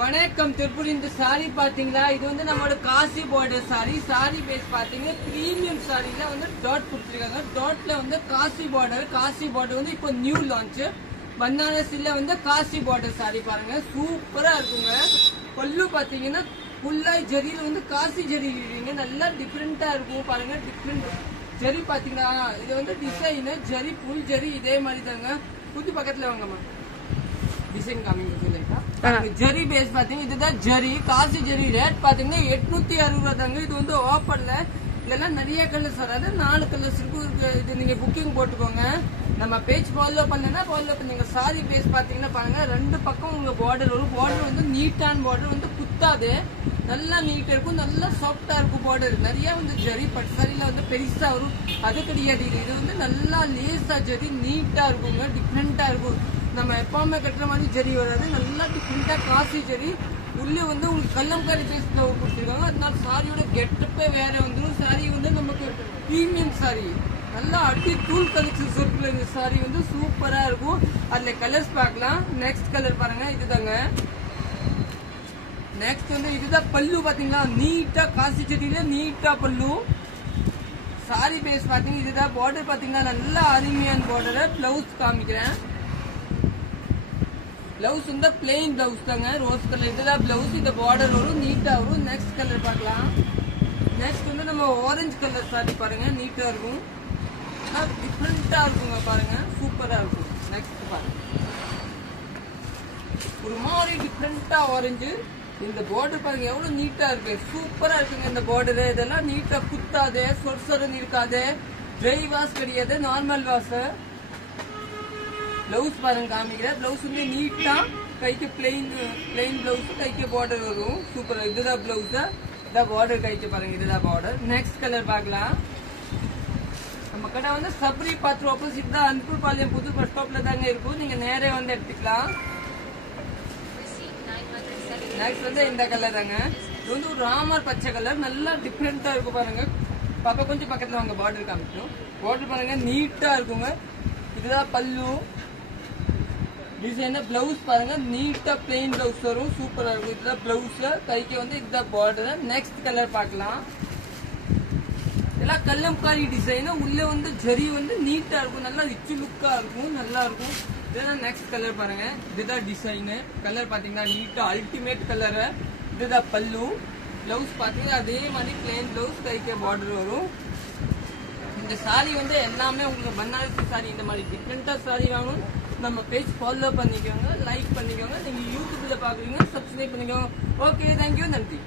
வணக்கம் திருப்பூர். இந்த சாரி பாத்தீங்களா, இது வந்து நம்மளோட காசி பார்டர் சாரி. சாரி பேஸ் பாத்தீங்கன்னா பிரீமியம் சாரில வந்து டாட் கொடுத்துருக்காங்க. டாட்ல வந்து காசி பார்டர் வந்து இப்போ நியூ லான்ச். பனாரஸ்ல வந்து காசி பார்டர் சாரி பாருங்க, சூப்பரா இருக்குங்க. பல்லு பாத்தீங்கன்னா ஃபுல்லா ஜரியில வந்து காசி ஜரி இருக்கீங்க, நல்லா டிஃப்ரெண்டா இருக்கும் பாருங்க. டிஃப்ரெண்ட் ஜரி பாத்தீங்கன்னா இது வந்து டிசைன் ஜரி, ஃபுல் ஜரி இதே மாதிரி தாங்க. புது பக்கத்துல வாங்கம்மா டிசைன் காமிங்க. ஜரி பேஸ் பாத்தீங்கன்னா இதுதான் ஜரி, காசி ஜரி. ரேட் பாத்தீங்கன்னா 860 தாங்க. இது வந்து ஆஃபர்ல இதெல்லாம் நிறைய கலர்ஸ் வராது, 4 கலர்ஸ் இருக்கும். இது நீங்க புக்கிங் போட்டுக்கோங்க. நம்ம பேஜ் ஃபாலோ பண்ணுங்க. சாரி பேஸ் பாத்தீங்கன்னா பாருங்க, 2 பக்கம் உங்க பார்டர் வரும். பார்டர் வந்து நீட்டான பார்டர் வந்து குத்தாது, நல்லா நீட்டா இருக்கும், நல்லா சாஃப்டா இருக்கும் பார்டர். நிறைய வந்து ஜரி பட்டு சாரில வந்து பெருசா வரும், அது கிடையாது. இது வந்து நல்லா லேசா ஜரி, நீட்டா இருக்குங்க, டிஃப்ரெண்டா இருக்கும். நம்ம எப்பவுமே கட்டுற மாதிரி ஜரி வராது, நல்லா டிஃப்ரெண்டா காசி ஜரி. உள்ளே வந்து உங்களுக்கு கல்லம்காரி பேஸ்ல கொடுத்துருக்காங்க. அதனால சாரியோட கெட்டப்பே வேற வந்துடும். சாரி வந்து நமக்கு பிரீமியம் சாரி, நல்லா அடி தூள் கலெக்ஷன் இருக்குல்ல. இந்த சாரி வந்து சூப்பரா இருக்கும். அதுல கலர்ஸ் பார்க்கலாம். நெக்ஸ்ட் கலர் பாருங்க, இதுதாங்க. நெக்ஸ்ட் வந்து இதுதான் பல்லு பாத்தீங்களா, நீட்டா காசி ஜரியில நீட்டா பல்லு. சாரி பேஸ் பாத்தீங்கன்னா இதுதான். பார்டர் பாத்தீங்கன்னா நல்லா அருமையான பார்டர். பிளவுஸ் காமிக்கிறேன். பிளவுஸ் வந்து பிளெயின் பிளவுஸ் தாங்க, ரோஸ் கலர். இதுதான் பிளவுஸ். இந்த பார்டர் வரும், நீட்டா வரும். நெக்ஸ்ட் கலர் பார்க்கலாம். நெக்ஸ்ட் வந்து நம்ம ஆரஞ்சு கலர் சாரி பாருங்க, நீட்டா இருக்கும், டிஃப்ரெண்டா இருக்குங்க பாருங்க, சூப்பரா இருக்கும். நெக்ஸ்ட் பாருங்க, ஒரு மாதிரி டிஃப்ரெண்டா ஆரஞ்சு. இந்த பார்டர் பாருங்க எவ்வளவு நீட்டா இருக்கு, சூப்பரா இருக்குங்க. இந்த பார்டர் இதெல்லாம் நீட்டா குத்தாது, சொற்சொரன் இருக்காது, ட்ரை வாஷ் கிடையாது, நார்மல் வாஷ். பிளவுஸ் பாருங்க காமிக்கிறேன். பிளவுஸ் வந்து நீட்டா கைக்கு பிளெயின் பிளவுஸ், கைக்கு பார்டர் வரும், சூப்பரா. இதுதான் பிளவுஸ், இதான் பார்டர், கைக்கு பாருங்க, இதுதான் பார்டர். நெக்ஸ்ட் கலர் பார்க்கலாம். நம்ம கடை வந்து சப்ரி பாத்ரூ ஆப்போசிட் தான், அன்பூர் பாளையம் புது பஸ் ஸ்டாப்ல தாங்க இருக்கும். நீங்க நேரே வந்து எடுத்துக்கலாம். நெக்ஸ்ட் வந்து இந்த கலர் தாங்க. இது வந்து ஒரு ராமர் பச்சை கலர், நல்லா டிஃப்ரெண்டா இருக்கும் பாருங்க. பாப்பா கொஞ்சம் பக்கத்துல வாங்க, பார்டர் காமிக்கணும். பார்டர் பாருங்க நீட்டா இருக்குங்க. இதுதான் பல்லு டிசைன். பிளவுஸ் பாருங்க நீட்டா பிளெயின் பிளவுஸ் வரும், சூப்பரா இருக்கும். இதுதான் பிளவுஸ், கைக்கு வந்து இதுதான் பார்டர். நெக்ஸ்ட் கலர் பார்க்கலாம். இதெல்லாம் கல்லம்காரி டிசைன், உள்ள வந்து ஜரி வந்து நீட்டா இருக்கும், நல்லா ரிச் லுக்கா இருக்கும், நல்லா இருக்கும். இதுதான் நெக்ஸ்ட் கலர் பாருங்க. இதுதான் டிசைன். கலர் பாத்தீங்கன்னா நீட்டா அல்டிமேட் கலர். இதுதான் பல்லு. பிளவுஸ் பாத்தீங்கன்னா அதே மாதிரி பிளெயின் பிளவுஸ், கைக்கு பார்டர் வரும். இந்த சாரி வந்து எல்லாமே உங்களுக்கு பனாரசி சாரி, இந்த மாதிரி டிஃப்ரெண்டா சாரி வாங்கணும். நம்ம பேஜ் ஃபாலோ பண்ணிக்கோங்க, லைக் பண்ணிக்கோங்க. நீங்க யூடியூப்ல பாக்குறீங்க, சப்ஸ்கிரைப் பண்ணிக்கோங்க. ஓகே, தேங்க்யூ, நன்றி.